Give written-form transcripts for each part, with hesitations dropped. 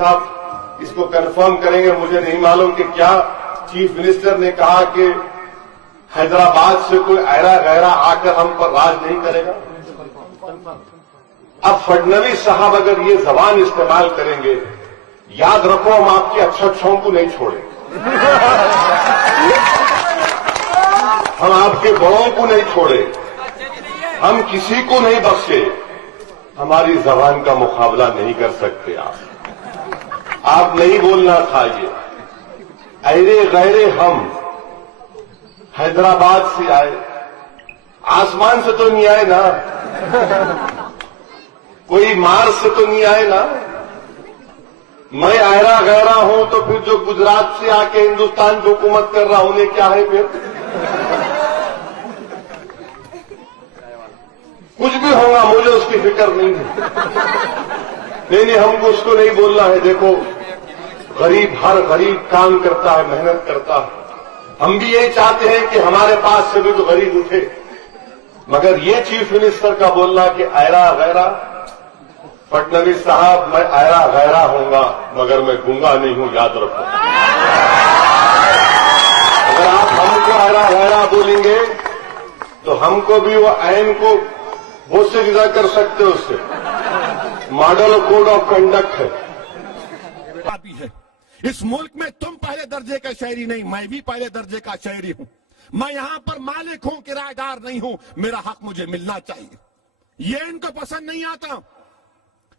आप इसको कंफर्म करेंगे, मुझे नहीं मालूम कि क्या चीफ मिनिस्टर ने कहा कि हैदराबाद से कोई ऐरा गैरा आकर हम पर राज नहीं करेगा। अब फडणवीस साहब अगर ये जबान इस्तेमाल करेंगे, याद रखो हम आपकी अच्छों को नहीं छोड़े, हम आपके बड़ों को नहीं छोड़े, हम किसी को नहीं बख्शे। हमारी जबान का मुकाबला नहीं कर सकते आप नहीं बोलना था ये। ऐरे गैरे हम हैदराबाद से आए, आसमान से तो नहीं आए ना, कोई मार्स से तो नहीं आए ना। मैं ऐरा गैरा हूं तो फिर जो गुजरात से आके हिंदुस्तान की हुकूमत कर रहा उन्हें क्या है फिर? कुछ भी होगा मुझे उसकी फिक्र नहीं है। नहीं, हमको उसको नहीं बोलना है। देखो, गरीब हर गरीब काम करता है, मेहनत करता है। हम भी यही चाहते हैं कि हमारे पास से भी तो गरीब उठे, मगर ये चीफ मिनिस्टर का बोलना कि ऐरा गैरा, फडणवीस साहब मैं ऐरा गैरा होऊंगा मगर मैं गूंगा नहीं हूं, याद रखो। अगर आप हमको ऐरा गैरा बोलेंगे तो हमको भी वो ऐन को बहुत से जुदा कर सकते हो, उससे मॉडल कोड ऑफ कंडक्ट है। इस मुल्क में तुम पहले दर्जे का शहरी नहीं, मैं भी पहले दर्जे का शहरी हूं। मैं यहां पर मालिक हूं, किराएदार नहीं हूं। मेरा हक मुझे मिलना चाहिए। ये इनको पसंद नहीं आता,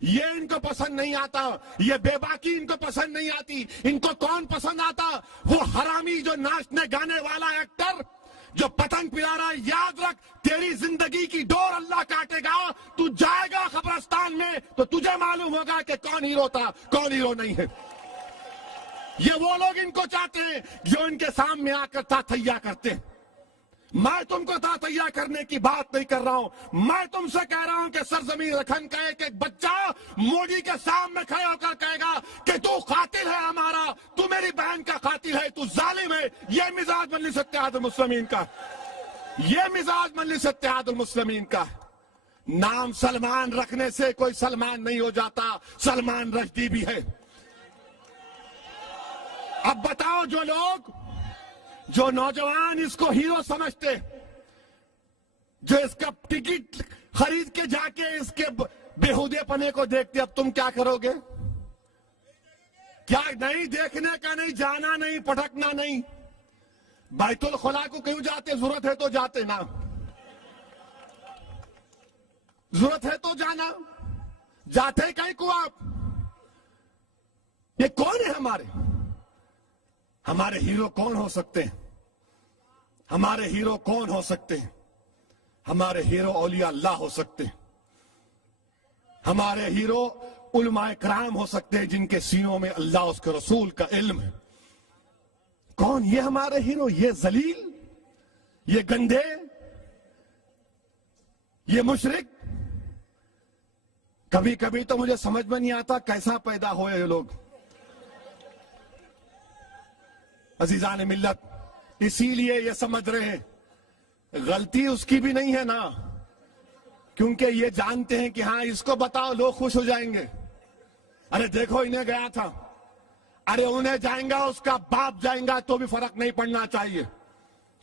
ये इनको पसंद नहीं आता, ये बेबाकी इनको पसंद नहीं आती। इनको कौन पसंद आता? वो हरामी जो नाचने गाने वाला एक्टर जो पतंग पिला रहा है। याद रख, तेरी जिंदगी की डोर अल्लाह काटेगा। तू जाएगा कब्रिस्तान में तो तुझे मालूम होगा कि कौन हीरो था, कौन हीरो नहीं है। ये वो लोग इनको चाहते हैं जो इनके सामने आकर तातैया करते हैं। मैं तुमको तातैया करने की बात नहीं कर रहा हूं। मैं तुमसे कह रहा हूं कि सरजमीन रखन का एक बच्चा मोदी के सामने खड़े होकर कहेगा कि तू कातिल है हमारा, तू मेरी बहन का कातिल है, तू जालिम है। ये मिजाज मजलिस इत्तेहादुल मुस्लिमीन का, ये मिजाज मजलिस इत्तेहादुल मुस्लिमीन का। नाम सलमान रखने से कोई सलमान नहीं हो जाता, सलमान रश्दी भी है। अब बताओ, जो लोग, जो नौजवान इसको हीरो समझते, जो इसका टिकट खरीद के जाके इसके बेहुदेपने को देखते, अब तुम क्या करोगे? क्या नहीं देखने का नहीं, जाना नहीं, पटकना नहीं। बैतुल खुला को क्यों जाते? जरूरत है तो जाते ना, जरूरत है तो जाना, जाते कहीं को आप? ये कौन है हमारे हीरो कौन हो सकते हैं? हमारे हीरो कौन हो सकते हैं? हमारे हीरो औलिया अल्लाह हो सकते हैं। हमारे हीरो उलमाए कराम हो सकते हैं जिनके सीनों में अल्लाह उसके रसूल का इल्म है। कौन ये हमारे हीरो? ये जलील, ये गंदे, ये मुशरिक। कभी कभी तो मुझे समझ में नहीं आता कैसा पैदा हुए ये लोग। अजीजान मिल्लत, इसीलिए ये समझ रहे हैं, गलती उसकी भी नहीं है ना, क्योंकि ये जानते हैं कि हाँ इसको बताओ लोग खुश हो जाएंगे। अरे देखो इन्हें गया था, अरे उन्हें जाएगा, उसका बाप जाएगा तो भी फर्क नहीं पड़ना चाहिए।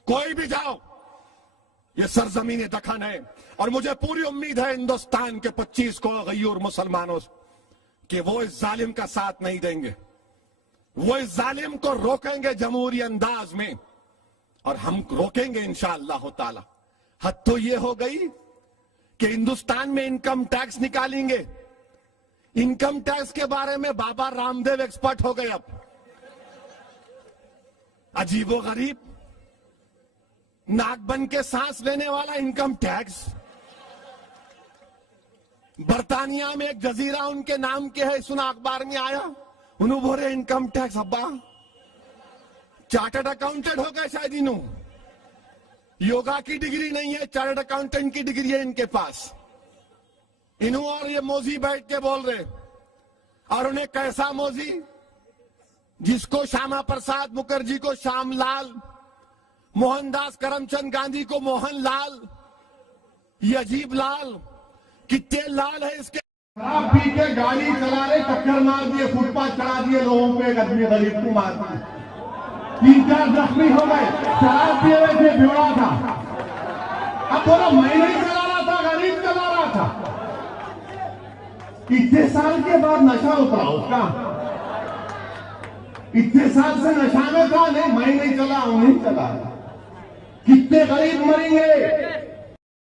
कोई भी जाओ, ये सरजमीन दखन है। और मुझे पूरी उम्मीद है हिंदुस्तान के 25 को गयूर मुसलमानों कि वो इस जालिम का साथ नहीं देंगे, वो इस जालिम को रोकेंगे जमहूरी अंदाज में, और हम रोकेंगे इंशाअल्लाह ताला। हद तो ये हो गई कि हिंदुस्तान में इनकम टैक्स निकालेंगे। इनकम टैक्स के बारे में बाबा रामदेव एक्सपर्ट हो गए। अब अजीबो गरीब, नाक बन के सांस लेने वाला इनकम टैक्स। बर्तानिया में एक जजीरा उनके नाम के है, सुना अखबार में आया, उन्होंने बोले इनकम टैक्स। अब्बा चार्टर्ड अकाउंटेंट हो गए शायद इन्हों, योगा की डिग्री नहीं है, चार्टर्ड अकाउंटेंट की डिग्री है इनके पास। इन्हों और ये मोजी बैठ के बोल रहे, और उन्हें कैसा मोजी, जिसको श्यामा प्रसाद मुखर्जी को श्यामलाल, मोहनदास करमचंद गांधी को मोहन लाल, ये अजीब लाल, कितने लाल है इसके शराब पी के गाड़ी चला रहे, टक्कर मार दिए, फुटपाथ चढ़ा दिए लोगों पे, एक आदमी गरीब को मार दिया, 3-4 जख्मी हो गए। शराब पिए हुए थे, बेवड़ा था। अब बोला मैं नहीं चला रहा था, गरीब चला रहा था। इतने साल के बाद नशा उतरा उसका, इतने साल से नशा में था, नहीं मैं नहीं चला हूं, नहीं चला। कितने गरीब मरेंगे।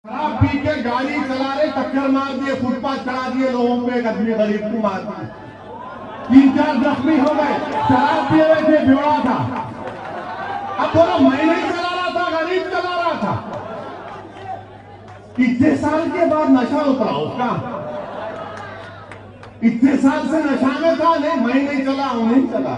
शराब पी के गाड़ी चला रहे, टक्कर मार दिए, फुटपाथ चढ़ा दिए लोगों पे, एक आदमी गरीब को मार दिया, 3-4 जख्मी हो गए। शराब पिए हुए थे, बेवड़ा था। अब बोला मैं नहीं चला रहा था, गरीब चला रहा था। इतने साल के बाद नशा उतरा उसका, इतने साल से नशा में था, नहीं मैं नहीं चला हूं, नहीं चला।